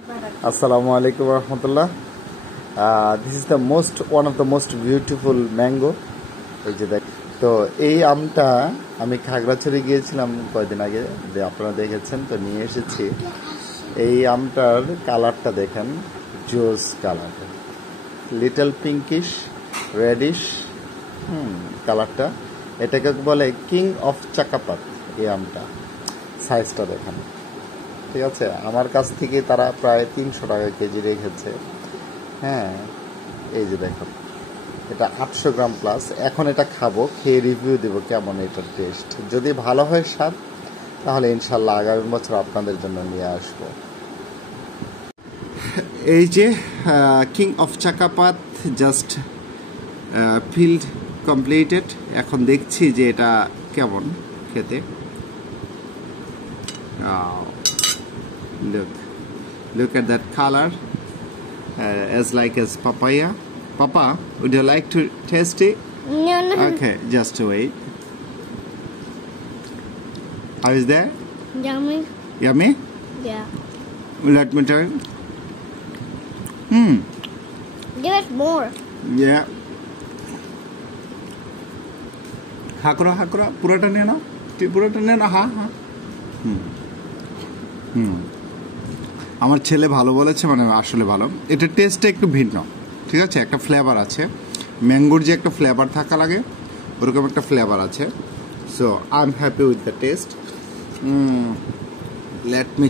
Assalamu alaikum warahmatullah. This is the one of the most beautiful mango. তো এই আমটা আমি খাগড়াছড়ি গিয়েছিলাম কয়েকদিন আগে, আপনারা দেখেছেন, তো নিয়ে এসেছি। এই আমটার কালারটা দেখেন, জোস কালার, লিটল পিঙ্কিশ রেডিশ কালারটা। এটাকে বলে কিং অফ চাকাপাত। এই আমটা সাইজটা দেখেন, ঠিক আছে। আমার কাছ থেকে তারা প্রায় 300 টাকা কেজি রেখেছে। হ্যাঁ, এই যে দেখুন, এটা 800 গ্রাম প্লাস। এখন এটা খাবো, খেয়ে রিভিউ দেব কেমন এটার টেস্ট। যদি ভালো হয় স্বাদ, তাহলে ইনশাল্লাহ আগামী বছর আপনাদের জন্য নিয়ে আসবো। এই যে কিং অফ চাকাপাত জাস্ট ফিল্ড কমপ্লিটেড। এখন দেখছি যে এটা কেমন খেতে। Look at that color, as like as papaya. Papa, would you like to taste it? No. Okay, just wait. How is that? Yummy. Yummy? Yeah. Let me try. Give us more. Yeah. হাকরা পুরোটা নিয়ে নাও, পুরোটা নিয়ে নাও। হ্যাঁ। আমার ছেলে ভালো বলেছে, মানে আসলে ভালো। এটার টেস্টটা একটু ভিন্ন, ঠিক আছে। একটা ফ্লেভার আছে, ম্যাঙ্গোর যে একটা ফ্লেভার থাকা লাগে, ওরকম একটা ফ্লেভার আছে। So I am happy with the test. Let me